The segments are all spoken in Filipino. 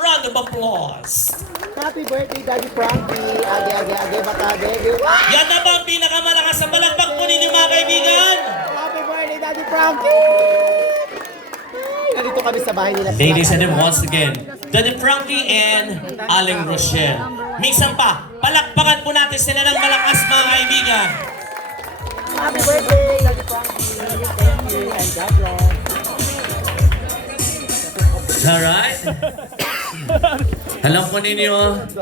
round of applause. Happy birthday, Daddy Frankie. Age, batage. Yan na ba ang pinakamalakas sa palakpak po ninyo mga kaibigan? Happy birthday, Daddy Frankie. Nandito kami sa bahay nila. Ladies and gentlemen, once again, Daddy Frankie and Aling Rochelle. Minsan pa, palakpakan po natin sila ng malakas mga kaibigan. Happy birthday, Daddy Frankie. Thank you and God bless. Alright? Alam po ninyo,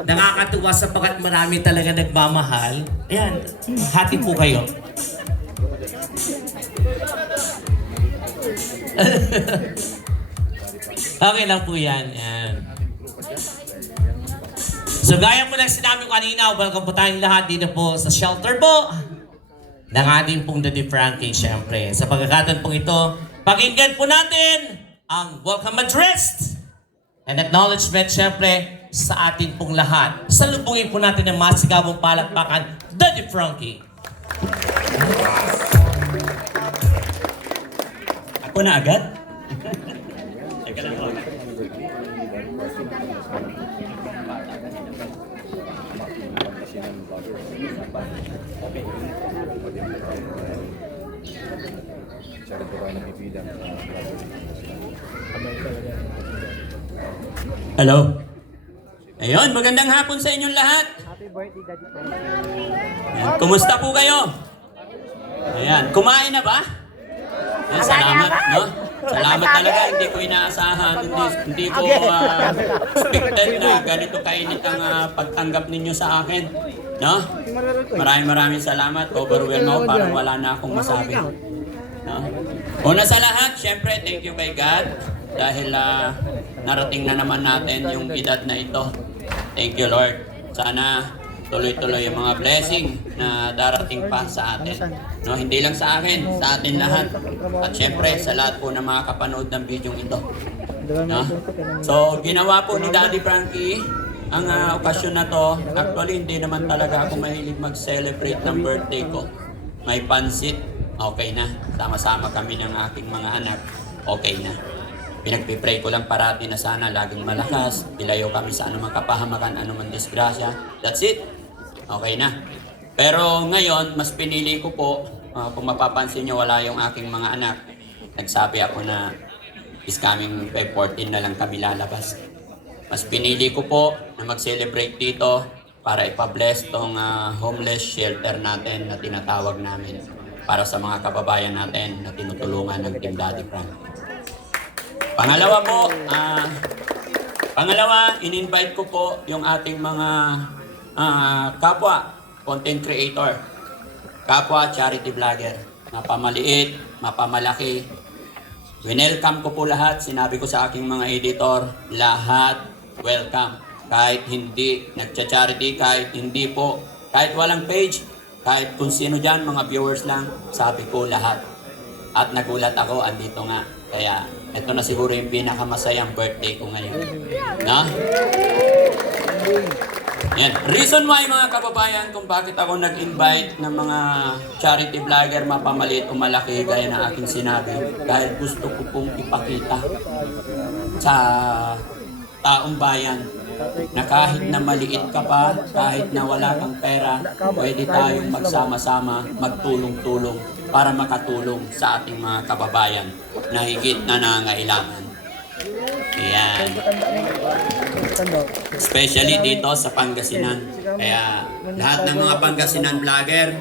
nakakatuwa sapagkat marami talaga nagmamahal. Ayan, hati po kayo. Okay lang po yan. Ayan. So gaya po lang sinabi ko kanina, welcome po tayong lahat dito po sa shelter po ng ating pong Daddy Frankie, syempre. Sa pagkakataon pong ito, pakinggan po natin ang welcome address and acknowledgement, syempre, sa atin pong lahat. Salubungin po natin ang masigabong palakpakan, Daddy Frankie. Ako na agad? Teka lang po. Hello. Ayun, magandang hapon sa inyong lahat. Happy birthday, Daddy Frankie. Ayan, kumusta po kayo? Ayan, kumain na ba? Ayan, salamat, no? Salamat talaga, hindi ko inaasahan, hindi ko expected na ganito kainit ang pagtanggap ninyo sa akin. No? Maraming salamat, overwhelmed ako, parang wala na akong masabi. No? Una sa lahat, syempre, thank you kay God dahil narating na naman natin yung edad na ito. Thank you, Lord. Sana tuloy-tuloy yung mga blessing na darating pa sa atin. No, hindi lang sa akin, sa atin lahat. At syempre, sa lahat po ng mga kapanood ng video ito. No? So, ginawa po ni Daddy Frankie ang okasyon na to. Actually, hindi naman talaga ako mahilig mag-celebrate ng birthday ko. May pansit, okay na. Sama-sama kami ng aking mga anak, okay na. Pinagpipray ko lang parati na sana laging malakas, ilayo kami sa anumang kapahamakan, anumang disgrasya. That's it. Okay na. Pero ngayon, mas pinili ko po, kung mapapansin nyo, wala yung aking mga anak. Nagsabi ako na is coming Feb 14 na lang kami lalabas. Mas pinili ko po na mag-celebrate dito para ipabless tong homeless shelter natin na tinatawag namin para sa mga kababayan natin na tinutulungan ng Team Daddy Frankie. Pangalawa, in-invite ko po yung ating mga kapwa content creator, kapwa charity vlogger, mapamaliit, mapamalaki. Winelcome ko po lahat, sinabi ko sa aking mga editor, lahat welcome. Kahit hindi nagcha-charity, kahit hindi po, kahit walang page, kahit kung sino dyan, mga viewers lang, sabi ko lahat. At nagulat ako, andito nga. Kaya ito na siguro yung pinakamasayang birthday ko ngayon. No? Yan. Reason why mga kababayan kung bakit ako nag-invite ng mga charity vlogger mapamaliit o malaki gaya ng aking sinabi. Dahil gusto ko pong ipakita sa taong bayan na kahit na maliit ka pa, kahit na wala kang pera, pwede tayong magsama-sama, magtulong-tulong para makatulong sa ating mga kababayan na higit na nangangailangan. Ayan. Especially dito sa Pangasinan. Kaya lahat ng mga Pangasinan vlogger,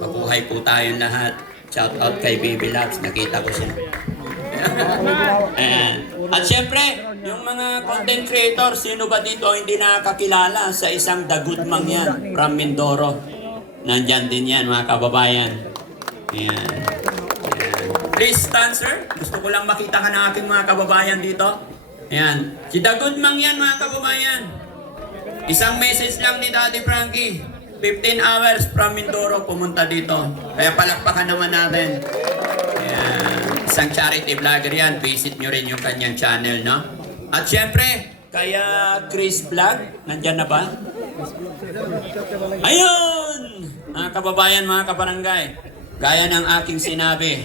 mabuhay po tayong lahat. Shout out kay Baby Labs, nakita ko siya. Ayan. At syempre, yung mga content creator, sino ba dito hindi nakakilala sa isang The Good Mang yan from Mindoro? Nandyan din yan mga kababayan. Ayan. Ayan. Please stand, sir. Gusto ko lang makita ka ng aking mga kababayan dito. Ayan. Si The Good Mang yan mga kababayan. Isang message lang ni Daddy Frankie. 15 hours from Mindoro pumunta dito. Kaya palakpakan naman natin. Ayan. Isang charity vlogger yan. Visit nyo rin yung kanyang channel, no? At syempre, kaya Chris Vlog, nandyan na ba? Ayun! Mga kababayan, mga kabarangay. Gaya ng aking sinabi,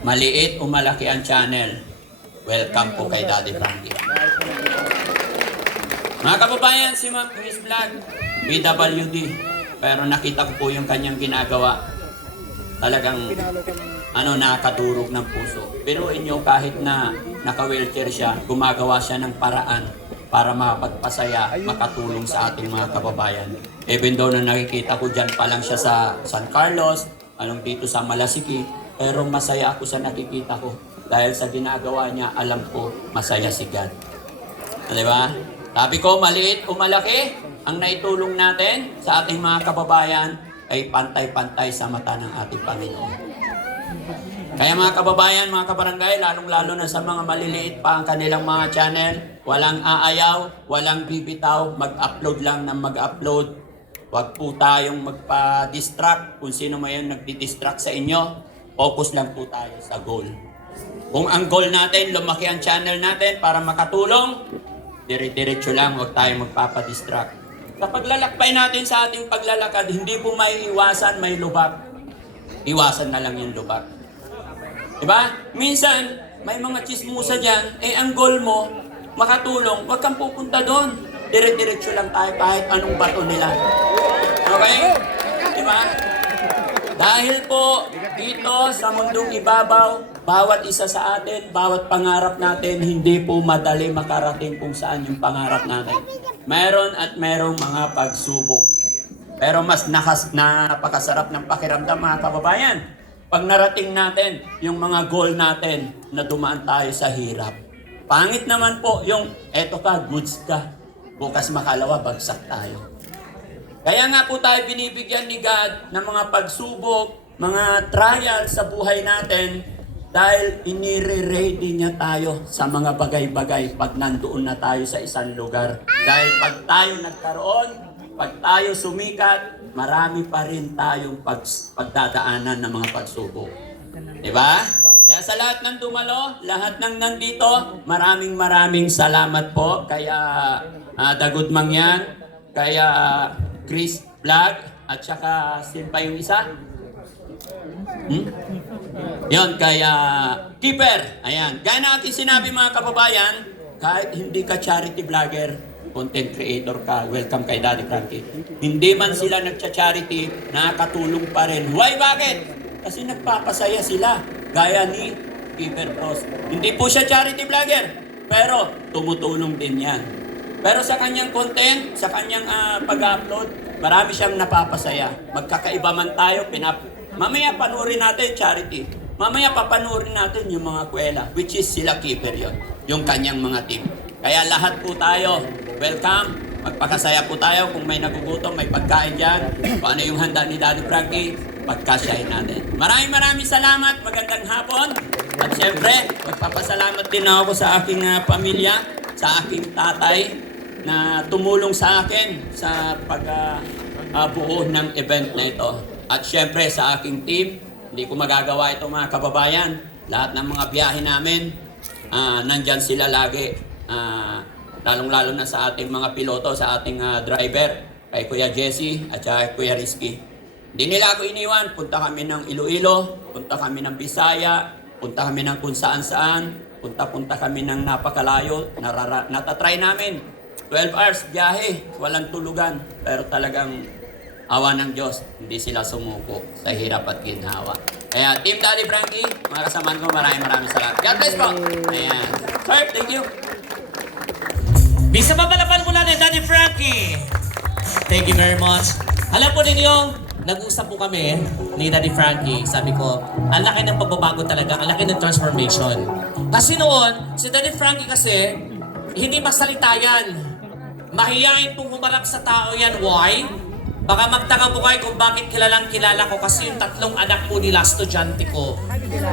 maliit o malaki ang channel. Welcome po kay Daddy Frankie. Mga kababayan, si Ma'am Chris Vlog, BWD. Pero nakita ko po yung kanyang ginagawa. Talagang nakakadurog ng puso. Pero inyo, kahit na naka-wheelchair siya, gumagawa siya ng paraan para mapagpasaya, makatulong sa ating mga kababayan. Even though na nakikita ko dyan pa lang siya sa San Carlos, dito sa Malasiki, pero masaya ako sa nakikita ko. Dahil sa ginagawa niya, alam ko, masaya si God. Diba? Sabi ko, maliit o malaki, ang naitulong natin sa ating mga kababayan ay pantay-pantay sa mata ng ating Panginoon. Kaya mga kababayan, mga kabarangay, lalong-lalo na sa mga maliliit pa ang kanilang mga channel, walang aayaw, walang bibitaw, mag-upload lang ng mag-upload. Huwag po tayong magpa-distract kung sino man yung nagdi-distract sa inyo. Focus lang po tayo sa goal. Kung ang goal natin, lumaki ang channel natin para makatulong, dire-diretso lang, huwag tayong magpapa-distract. Kapag lalakbay natin sa ating paglalakad, hindi po may iwasan, may lubak. Iwasan na lang yung lubak. Diba? Minsan, may mga chismusa dyan, ang goal mo, makatulong, huwag kang pupunta doon. Dire-diretso lang tayo kahit anong bato nila. Okay? Diba? Dahil po, dito sa mundong ibabaw, bawat isa sa atin, bawat pangarap natin, hindi po madali makarating kung saan yung pangarap natin. Meron at merong mga pagsubok. Pero mas napakasarap ng pakiramdam, mga kababayan. Pag narating natin yung mga goal natin na dumaan tayo sa hirap. Pangit naman po yung, eto ka, goods ka. Bukas makalawa, bagsak tayo. Kaya nga po tayo binibigyan ni God ng mga pagsubok, mga trial sa buhay natin dahil inire-ready niya tayo sa mga bagay-bagay pag nandoon na tayo sa isang lugar. Dahil pag tayo nagkaroon, pag tayo sumikat, marami pa rin tayong pagdadaanan ng mga pagsubok. Diba? Kaya sa lahat ng dumalo, lahat ng nandito, maraming salamat po. Kaya Dagod Mangyan, kaya Chris Vlog, at saka sin pa yung isa? Yun, kaya Keeper. Ayan. Gaya natin sinabi mga kababayan, kahit hindi ka charity vlogger, content creator ka, welcome kay Daddy Frankie. Hindi man sila nagcha-charity, nakakatulong pa rin. Why? Bakit? Kasi nagpapasaya sila. Gaya ni Keeper Pros. Hindi po siya charity vlogger, pero tumutulong din yan. Pero sa kanyang content, sa kanyang pag-upload, marami siyang napapasaya. Magkakaiba man tayo, mamaya panuorin natin charity. Mamaya papanuorin natin yung mga kwela, which is sila Keeper yon, yung kanyang mga team. Kaya lahat po tayo, welcome. Magpakasaya po tayo. Kung may nagugutom, may pagkain dyan. Kung ano yung handa ni Daddy Frankie, pagkasyahin natin. Maraming salamat. Magandang hapon. At syempre, magpapasalamat din ako sa aking pamilya, sa aking tatay, na tumulong sa akin sa pagbuo ng event na ito. At syempre sa aking team, hindi ko magagawa ito mga kababayan. Lahat ng mga biyahe namin, nandyan sila lagi. Lalong-lalo na sa ating mga piloto, sa ating driver, kay Kuya Jesse at saka Kuya Rizky. Hindi nila ako iniwan. Punta kami ng Iloilo, punta kami ng Bisaya, punta kami ng kung saan-saan, punta kami ng napakalayo. Natatry namin. 12 hours biyahe, walang tulugan. Pero talagang awa ng Diyos, hindi sila sumuko sa hirap at ginhawa. Kaya Team Daddy Frankie, mga kasamahan ko, maraming salamat. God bless po. Ayan. Sir, thank you. Bisa papalapan mo natin, Daddy Frankie. Thank you very much. Alam po ninyo, nag-usap po kami ni Daddy Frankie. Sabi ko, ang laki ng pagbabago talaga, ang laki ng transformation. Kasi noon, si Daddy Frankie kasi, hindi magsalita yan. Mahiyain pong humarap sa tao yan. Why? Baka magtaka po kayo kung bakit kilala ko kasi yung 3 anak po nila, estudyante ko.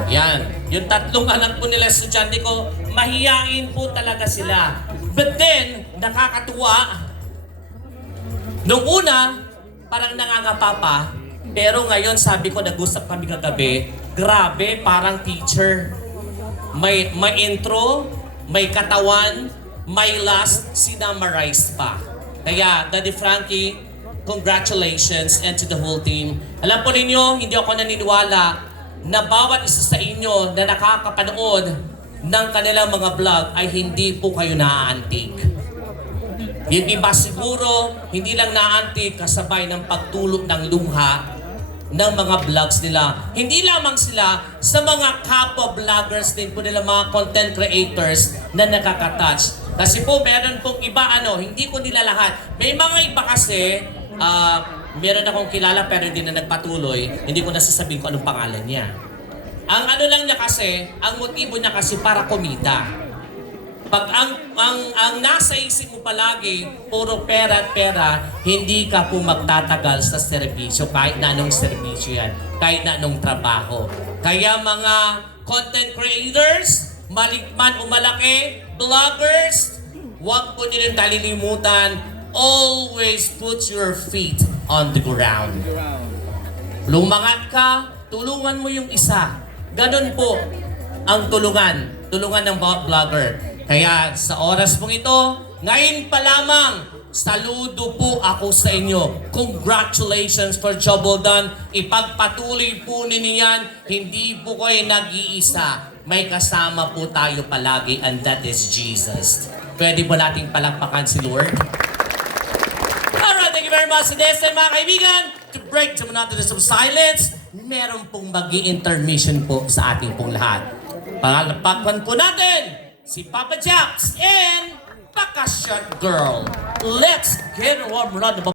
Yan. Yung 3 anak po nila, estudyante ko, mahiyain po talaga sila. But then, nakakatuwa. Nung una, parang nangangapa pa. Pero ngayon, sabi ko, nag-usap kami kagabi, grabe, parang teacher. May intro, may katawan, may last, sinamarize pa. Kaya, Daddy Frankie, congratulations and to the whole team. Alam po ninyo, hindi ako naniniwala na bawat isa sa inyo na nakakapanood ng kanilang mga vlog ay hindi po kayo naaantig. Yung iba siguro, hindi lang naaantig kasabay ng pagtulog ng luha ng mga vlogs nila. Hindi lamang sila sa mga kapwa vloggers din po nila, mga content creators na nakaka-touch. Kasi po, meron pong iba, hindi ko nila lahat. May mga iba kasi, meron akong kilala pero hindi na nagpatuloy. Hindi ko nasasabihin kung anong pangalan niya. Ang lang niya kasi, ang motibo niya kasi para kumita. Pag ang nasa isip mo palagi, puro pera at pera, hindi ka po magtatagal sa serbisyo, kahit na anong serbisyo yan, kahit na anong trabaho. Kaya mga content creators, malikman o malaki, vloggers, huwag po nilang talilimutan, always put your feet on the ground. Lumangat ka, tulungan mo yung isa. Ganon po ang tulungan ng vlogger. Kaya sa oras pong ito, ngayon pa lamang, saludo po ako sa inyo. Congratulations for job well done. Ipagpatuloy po ninyo yan. Hindi po kayo nag-iisa. May kasama po tayo palagi and that is Jesus. Pwede ba nating palakpakan si Lord? Alright, thank you very much. This time mga kaibigan, to break some monotony of silence, meron pong mag-i-intermission po sa ating pong lahat. Palakpakan po natin si Papa Jax and Pakasyan Girl. Let's get a warm round of applause.